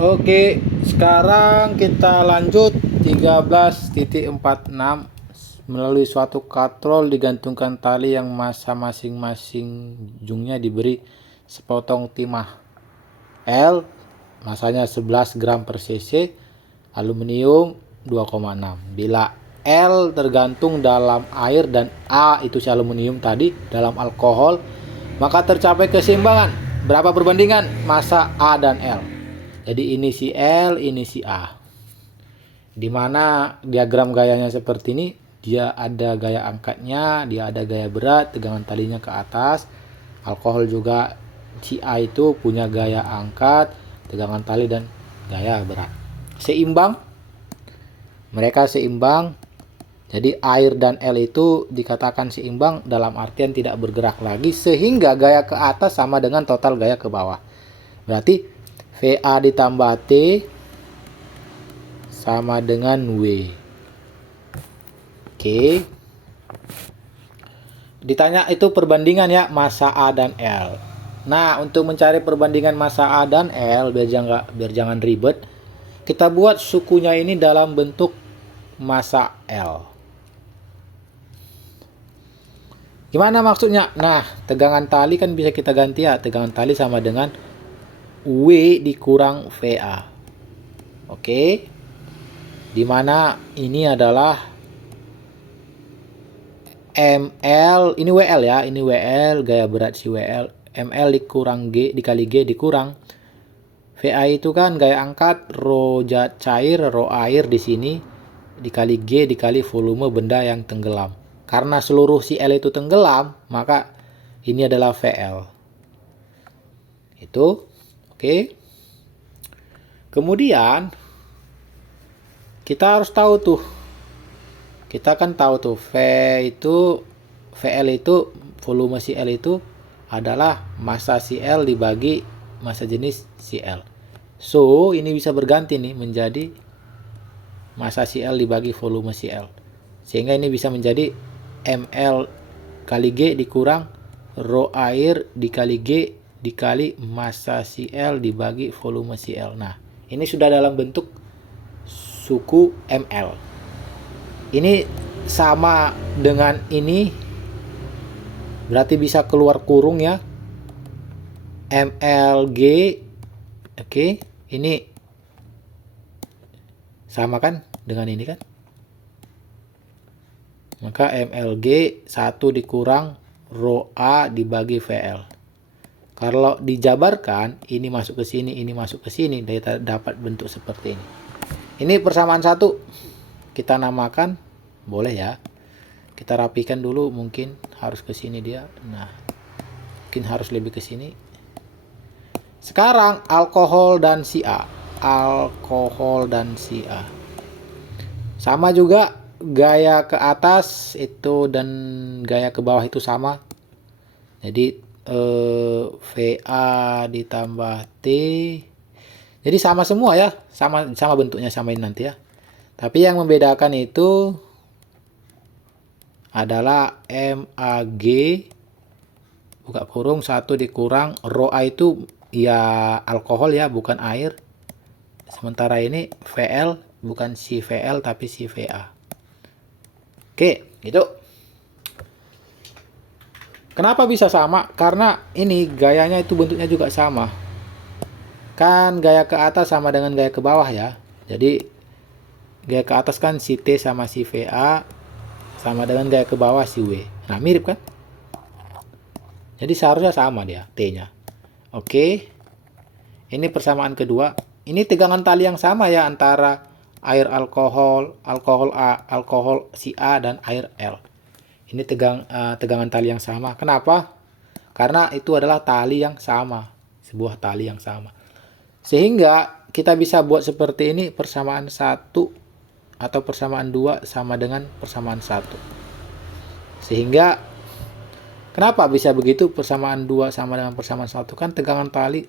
Oke, sekarang kita lanjut 13.46. Melalui suatu katrol digantungkan tali yang massa masing-masing ujungnya diberi sepotong timah L, masanya 11 gram per cc, aluminium 2,6. Bila L tergantung dalam air dan A itu si aluminium tadi dalam alkohol, maka tercapai keseimbangan. Berapa perbandingan massa A dan L? Jadi ini si L, ini si A. Dimana diagram gayanya seperti ini, dia ada gaya angkatnya, dia ada gaya berat, tegangan talinya ke atas. Alkohol juga si A itu punya gaya angkat, tegangan tali dan gaya berat. Seimbang, mereka seimbang. Jadi air dan L itu dikatakan seimbang dalam artian tidak bergerak lagi, sehingga gaya ke atas sama dengan total gaya ke bawah. Berarti VA ditambah T sama dengan W. Oke. Ditanya itu perbandingan ya massa A dan L. Nah, untuk mencari perbandingan massa A dan L biar jangan ribet, kita buat sukunya ini dalam bentuk massa L. Gimana maksudnya? Nah, tegangan tali kan bisa kita ganti ya. Tegangan tali sama dengan W dikurang VA. Oke. Dimana ini adalah ML, ini WL ya. Ini WL, gaya berat si WL. ML dikurang G dikali G dikurang VA itu kan gaya angkat, rho cair, rho air di sini dikali G dikali volume benda yang tenggelam. Karena seluruh si L itu tenggelam, maka ini adalah VL. Itu oke. Kemudian kita harus tahu tuh. Kita kan tahu tuh VL itu volume si L itu adalah massa si L dibagi massa jenis si L. So, ini bisa berganti nih menjadi massa si L dibagi volume si L. Sehingga ini bisa menjadi ML kali G dikurang rho air dikali G dikali massa si L dibagi volume si L. Nah, ini sudah dalam bentuk suku ML. Ini sama dengan ini, berarti bisa keluar kurung ya. MLG, oke, ini sama kan dengan ini kan? Maka MLG 1 dikurang rho A dibagi VL. Kalau dijabarkan, ini masuk ke sini, ini masuk ke sini, dapat bentuk seperti ini. Ini persamaan satu. Kita namakan, boleh ya. Kita rapikan dulu, mungkin harus ke sini dia. Nah, mungkin harus lebih ke sini. Sekarang alkohol dan si A. Alkohol dan si A. Sama juga gaya ke atas itu dan gaya ke bawah itu sama. Jadi VA ditambah T. Jadi sama semua ya, sama bentuknya sama ini nanti ya. Tapi yang membedakan itu adalah MAG buka kurung 1 dikurang rho A itu ya alkohol ya, bukan air. Sementara ini VL bukan si VL tapi si VA. Oke, gitu. Kenapa bisa sama? Karena ini gayanya itu bentuknya juga sama. Kan gaya ke atas sama dengan gaya ke bawah ya. Jadi gaya ke atas kan si T sama si VA sama dengan gaya ke bawah si W. Nah, mirip kan? Jadi seharusnya sama dia T-nya. Oke. Ini persamaan kedua. Ini tegangan tali yang sama ya antara air alkohol, alkohol A, alkohol si A dan air L. Ini tegangan tali yang sama. Kenapa? Karena itu adalah tali yang sama, sebuah tali yang sama. Sehingga kita bisa buat seperti ini, persamaan 1 atau persamaan 2 sama dengan persamaan 1. Sehingga kenapa bisa begitu? Persamaan 2 sama dengan persamaan 1 kan tegangan tali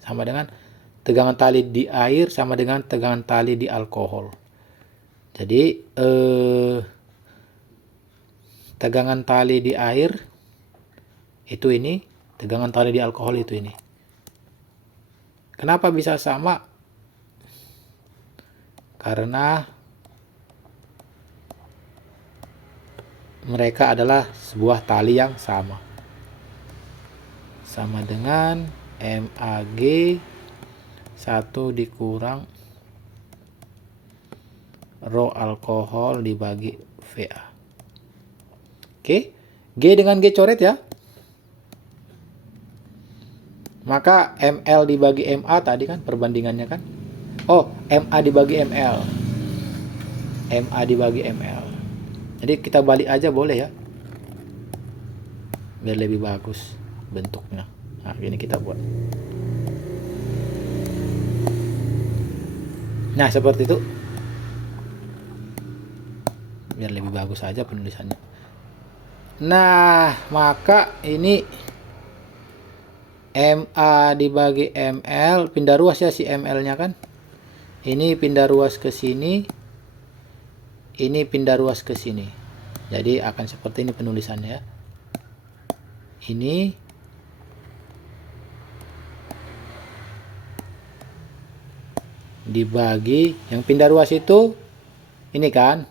sama dengan tegangan tali di air sama dengan tegangan tali di alkohol. Jadi tegangan tali di air itu ini, tegangan tali di alkohol itu ini. Kenapa bisa sama? karena mereka adalah sebuah tali yang sama. Sama dengan MAG 1 dikurang rho alkohol dibagi VA. Oke, G dengan G coret ya. Maka ML dibagi MA tadi kan perbandingannya kan. Oh, MA dibagi ML. MA dibagi ML. Jadi kita balik aja boleh ya. Biar lebih bagus bentuknya. Nah, ini kita buat. Nah, seperti itu. Biar lebih bagus aja penulisannya. Nah, maka ini MA dibagi ML, pindah ruas ya si ML-nya kan. Ini pindah ruas ke sini. Ini pindah ruas ke sini. Jadi akan seperti ini penulisannya ya. Ini dibagi, yang pindah ruas itu ini kan.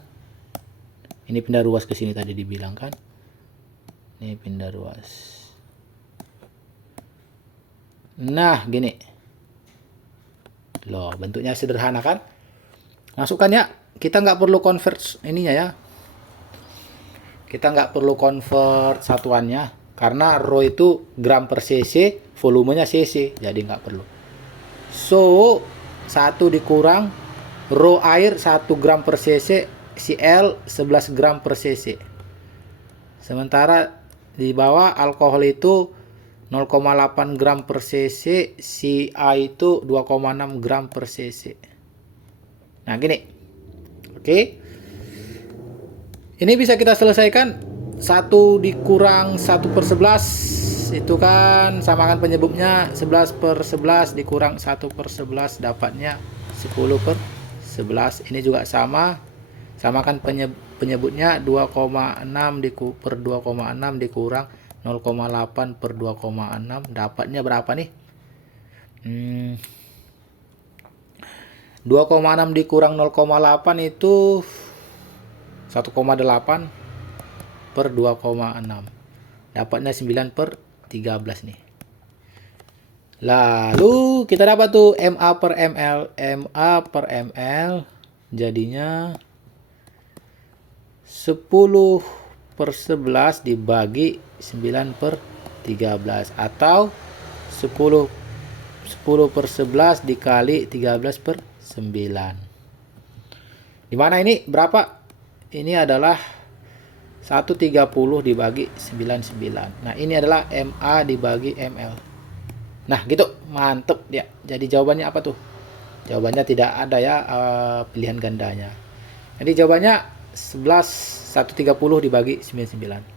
Ini pindah ruas ke sini tadi dibilang kan. Ini pindah ruas. Nah, gini. Loh, bentuknya sederhana kan? Masukkan ya. Kita nggak perlu convert ininya ya. Kita nggak perlu convert satuannya. Karena rho itu gram per cc, volumenya cc. Jadi nggak perlu. So, 1 dikurang rho air 1 gram per cc, Cl 11 gram per cc. Sementara di bawah alkohol itu 0,8 gram per cc, Ca itu 2,6 gram per cc. Nah, gini. Oke. Ini bisa kita selesaikan 1 dikurang 1/11 itu kan samakan penyebutnya 11/11 dikurang 1/11 dapatnya 10/11. Ini juga sama. Samakan penyebutnya 2,6 per 2,6 dikurang 0,8/2,6 dapatnya berapa nih? 2,6 dikurang 0,8 itu 1,8 per 2,6 dapatnya 9/13 nih. Lalu kita dapat tuh MA per ML. MA per ML jadinya 10/11 dibagi 9/13 atau 10/11 dikali 13/9. Dimana ini berapa? Ini adalah 130 dibagi 99. Nah, ini adalah MA dibagi ML. Nah, gitu. Mantep ya. Jadi jawabannya apa tuh? Jawabannya tidak ada ya pilihan gandanya. Jadi jawabannya 130 dibagi 99.